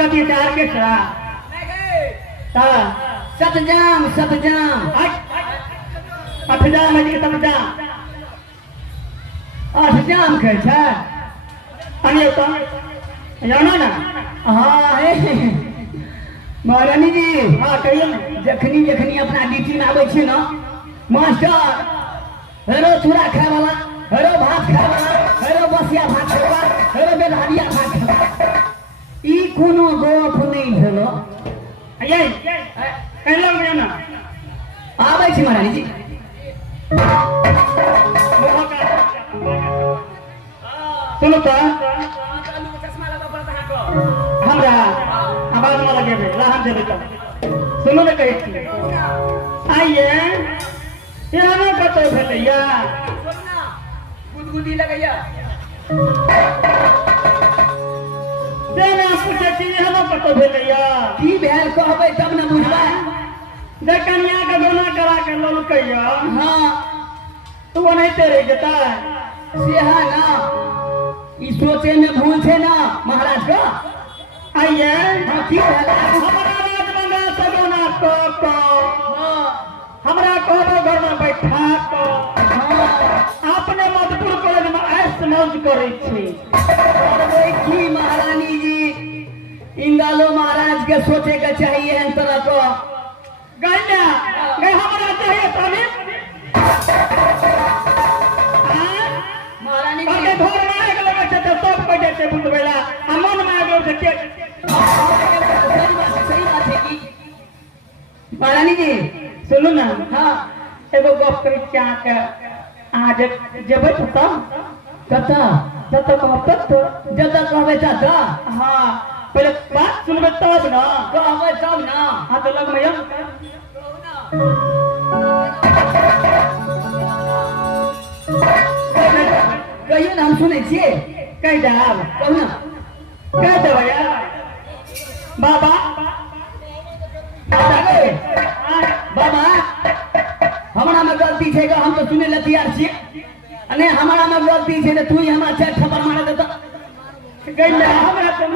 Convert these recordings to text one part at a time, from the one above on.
कथी ऑर्केस्ट्रा सतजाम सतजाम अठजाम है कि सतजाम अठजाम कहे छै अनियो तो जानो ना हाँ हे महारानी जी हाँ कहिए जखनी जखनी अपना ड्यूटी में आवे छे ना मास्टर हेरो चूड़ा खाए वाला हेरो भात खाए वाला हेरो बसिया भात खाए वाला हेरो बेलहरिया भात खाए वाला ई कोनो गप नहीं भेलो ये कहलो ना आवे छी महारानी जी सुनो तो हमरा आवाज में लगेबे लाहन देबे तो सुनो ने कहै छी आइए यहाँ कतो भेलैया गुदगुदी लगैया देना पूछे छी यहाँ कतो भेलैया की भेल कहबै तब न बुझबै जे कन्या के दोना करा के ललकैया हां तू ओनैते रह जेता से है ना ई सोचे में भूल छे ना महाराज का आइए हां की भेल हमरा राज मंगा सगोना को हमरा कहबो घर में बैठा को हां अपने मधुपुर कॉलेज में ऐश मौज करे छी अरे की महारानी जी इंगालो महाराज के सोचे के चाहिए एन तरह को गन्ना गए हमरा चाहिए तभी महारानी जी के घर में आके लगे छै तो सब कह देते बुझबेला आ मन में आगे से के सही बात है की महारानी जी सुनो ना हां एगो गप कहि क्या के आज जेबै तो कता तत कहत तो जत कहबै तत हां पहले बात सुनबे तब ना कहबै तब ना हां तो लग में कहियो ना हम सुनै छियै कह देब कहू ना कह देबै यार बाबा बाबा हमरा में गलती छै हम तो सुने ल तैयार छियै अने हमरा में गलती छै तू ही हमरा चार थप्पड़ मार दे तो कह ले हमरा तो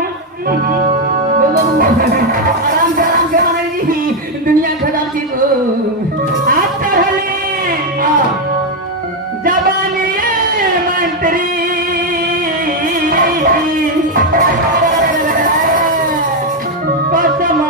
आराम से माने जी दुनिया खराब छी आप तरहले जवानी मंत्री कसम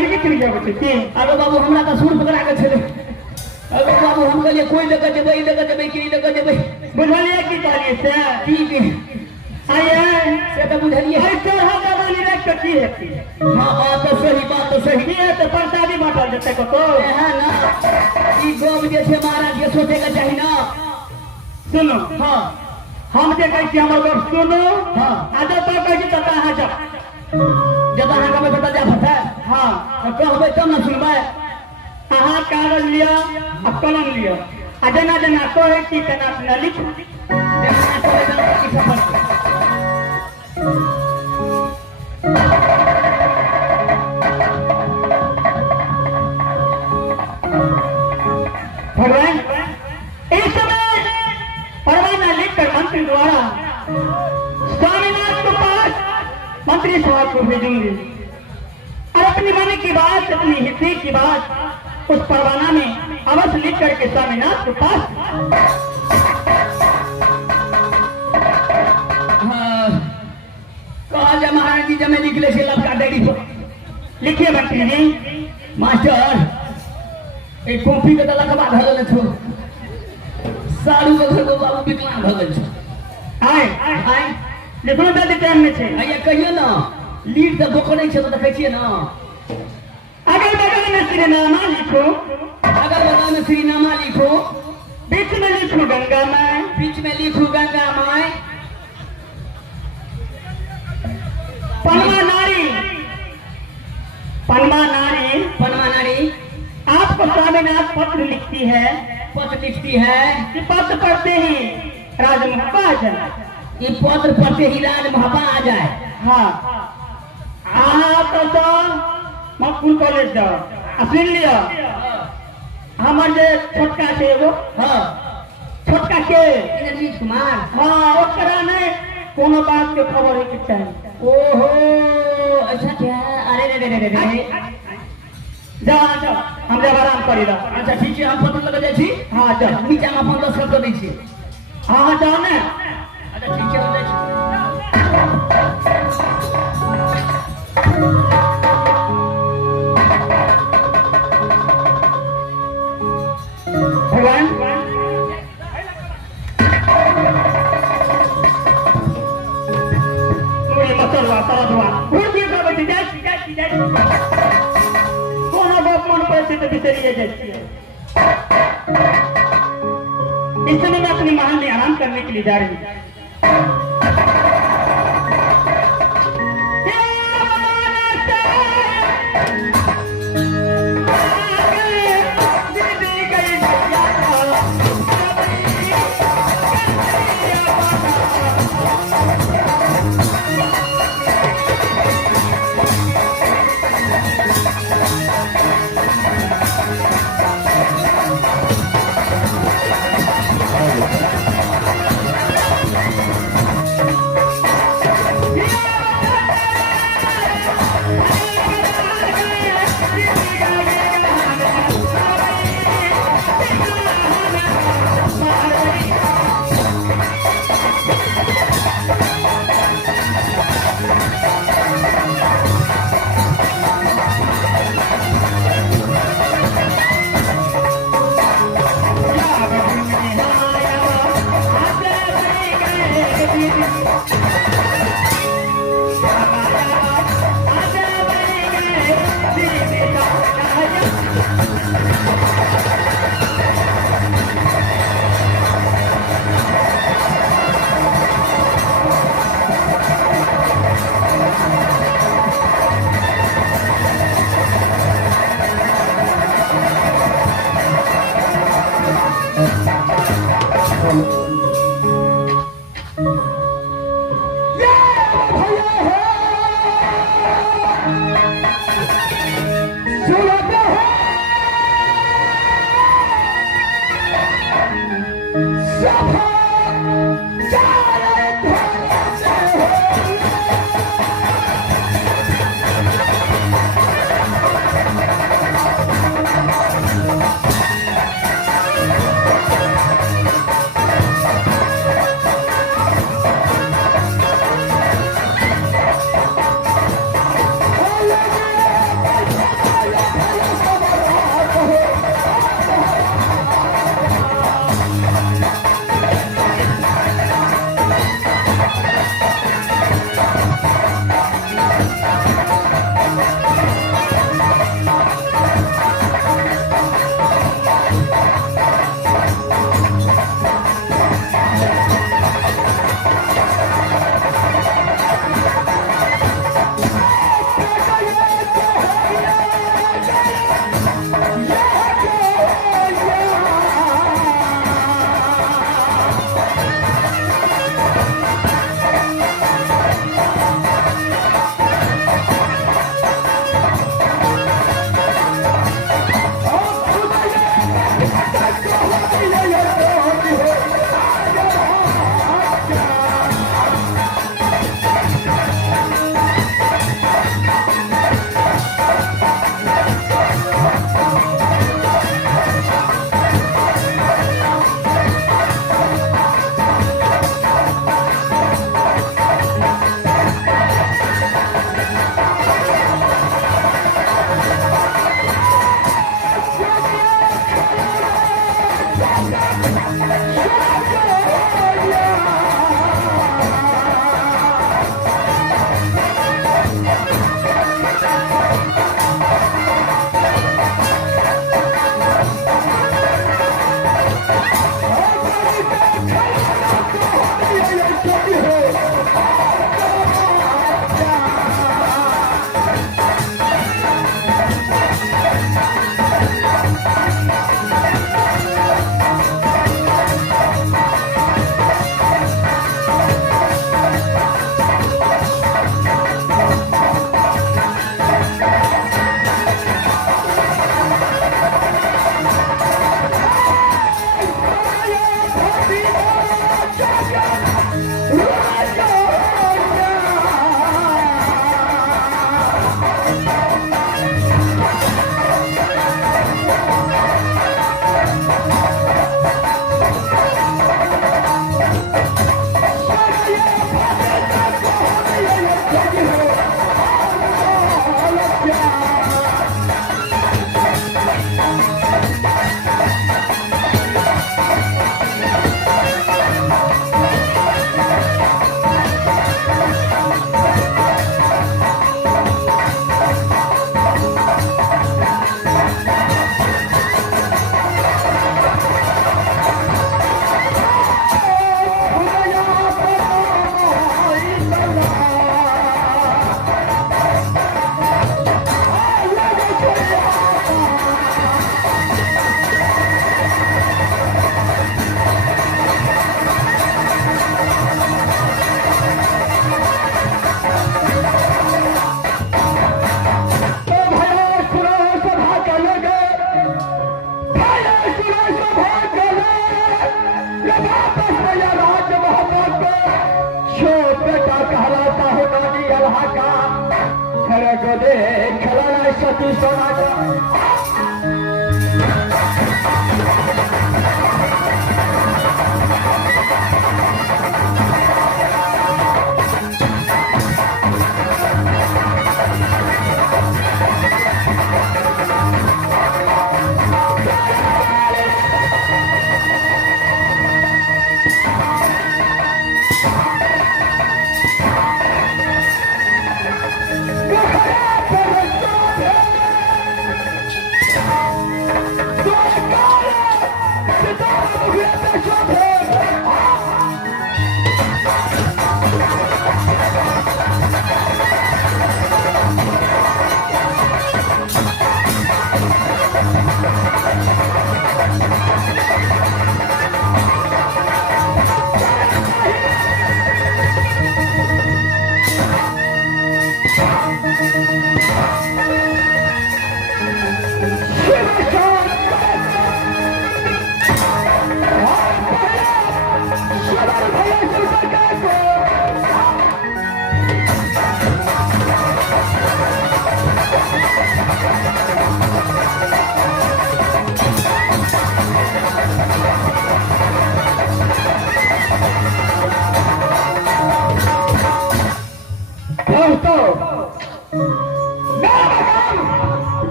अरे बाबू हमरा का सूर पकड़ा के छले अरे बाबू हम कहलिए कोई जगह जेबै ई जगह जेबै की जगह जेबै बुझलिए की कहलिए से ठीक है आइए से तो बुझलिए है तो हम जवानी रख के की हेती हां बात तो सही है तो प्रसादी बांटल जते को तो है ना ई गोब जे छे महाराज के सोचे के चाहिए ना सुनो हां हम जे कहै छी हमर गप सुनो हां आजा तो कहै छी तता हां जा जब अहाँ का पता जा पता हाँ तो कहबै तब ना सुनबै अहाँ कागज लिया आ कलम लिया जना जना तो है कि तना अपना लिखो जना तो है जना की खबर भगवान इस समय परवाना लिखकर मंत्री द्वारा स्वामीनाथ के पास मंत्री सभा को भेजूंगी और अपनी मन की बात अपनी हिस्से की बात उस परवाना में अवश्य लिख करके स्वामीनाथ के पास कहा जा महाराज जी जब मैं निकले से लड़का डेरी पर लिखिए मंत्री जी मास्टर एक कॉपी के तला कबा धरल छो सारू के घर को बाबू विकलांग भ गेल छो आय आय देखो ना दादी टाइम में छे आइए कहियो ना लीड तो बोकने छे तो देखै छियै ना अगल बगल में श्रीनामा लिखो अगल बगल में श्रीनामा लिखो बीच में लिखो गंगा माई बीच में लिखो गंगा माई पनमा नारी पनमा नारी पनमा नारी आपको स्वामीनाथ पत्र लिखती है कि पत्र पढ़ते ही राजमहपा आ जाए ये पत्र पढ़ते ही राजमहपा आ जाए हाँ तो मकुल कॉलेज जाओ सुन लियो हमार जे छोटका छे एगो हाँ छोटका के इंद्रजीत कुमार हाँ ओकरा ने कोनो बात के खबर है कि चाहिए ओहो अच्छा क्या अरे रे रे रे रे जाओ हम जब आराम करी रहा अच्छा ठीक है हम पत्र लगा जाए छी हाँ जाओ नीचे में 15 शब्द दै छी हाँ जाओ ना अच्छा ठीक है हम जाए भगवान मुझे मसलवा साधवा उड़ दिए का बेटी जाए तो बिसरिए जाती है इस समय मैं अपनी महल में आराम करने के लिए जा रही हूँ खिलाना सती सोना का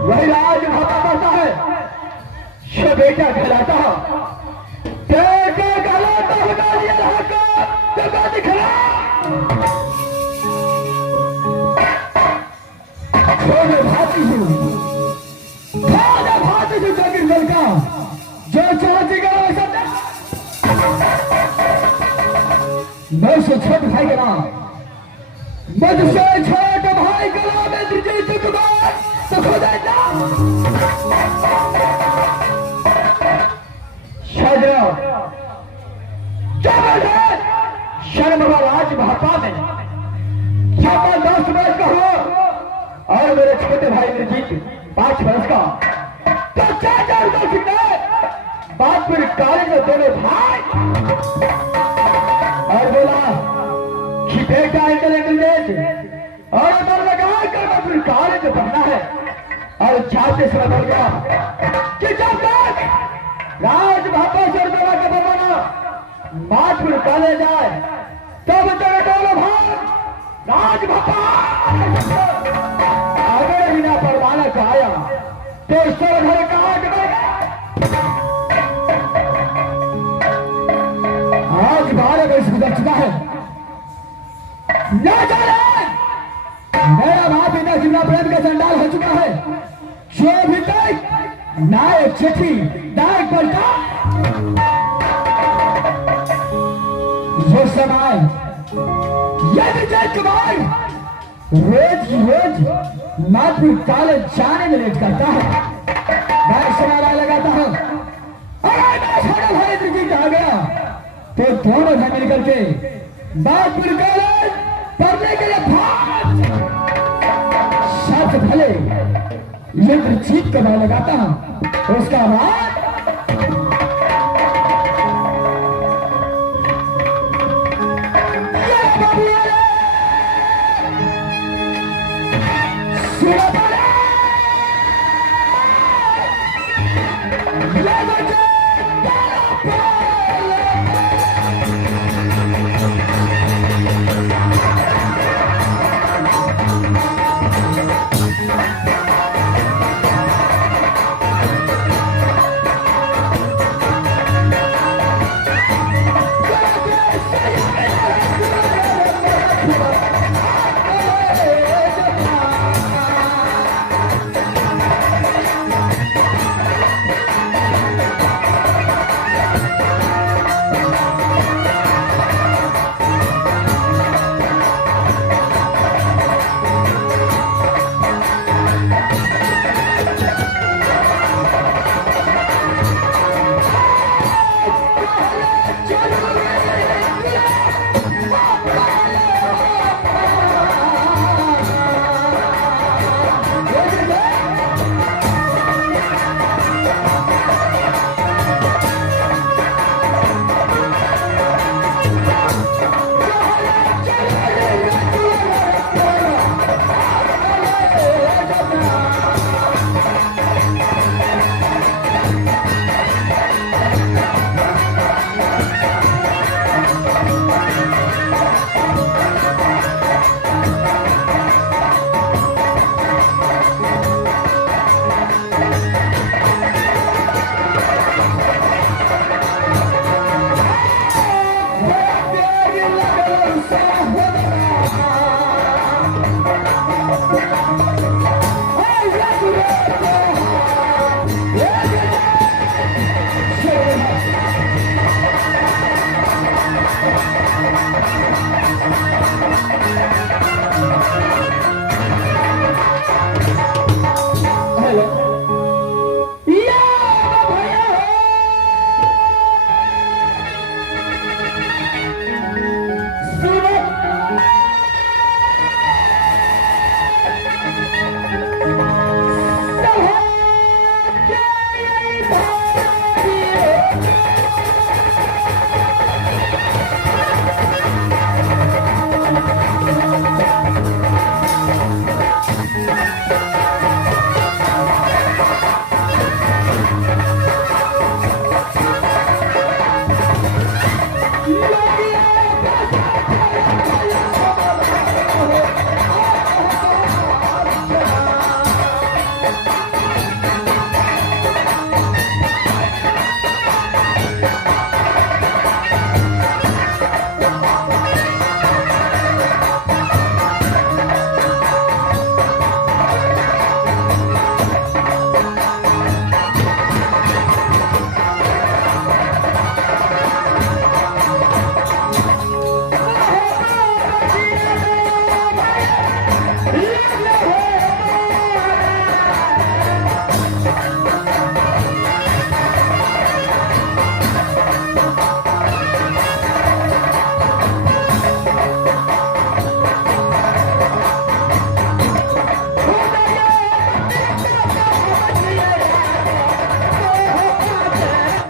वही राज भाता पड़ता है ये बेटा कहलाता कहलाता होगा जगह दिखला भाती हूँ जाकर लड़का जो चलाचेगा वैसा मैं से छोट भाई का नाम मुझसे छोट भाई का नाम है दिलजीत कुमार तो खुदा शर्म राज भापा में 10 वर्ष का हो और मेरे छोटे भाई दिलजीत 5 वर्ष का तो 4 बातपुर कॉलेज में दोनों भाई और बोला कि बेटा इंटेलिजेंट और अगर लगा कर बातपुर कॉलेज में पढ़ना है और छात्र से बोल गया कि जब तक राज भापा सरदारा का बना बातपुर कॉलेज आए तब तक दोनों भाई राज भापा अगर बिना परवाना का आया तो सब घर कहा आज 12 वर्ष गुजर चुका है न जाने मेरा बाप इतना जिंदा प्रेम का संडाल हो चुका है जो अभी तक ना एक चिट्ठी ना एक पलटा जो समय यदि जय कुमार रोज की रोज मातृ कॉलेज जाने में लेट करता है मैं समारा लगाता हूँ अगर मैं छोटा भाई दिलजीत आ गया तो दोनों से मिल करके मातृ कॉलेज पढ़ने के लिए भाग सच भले ये दिलजीत को मैं लगाता हूँ उसका बाद सुना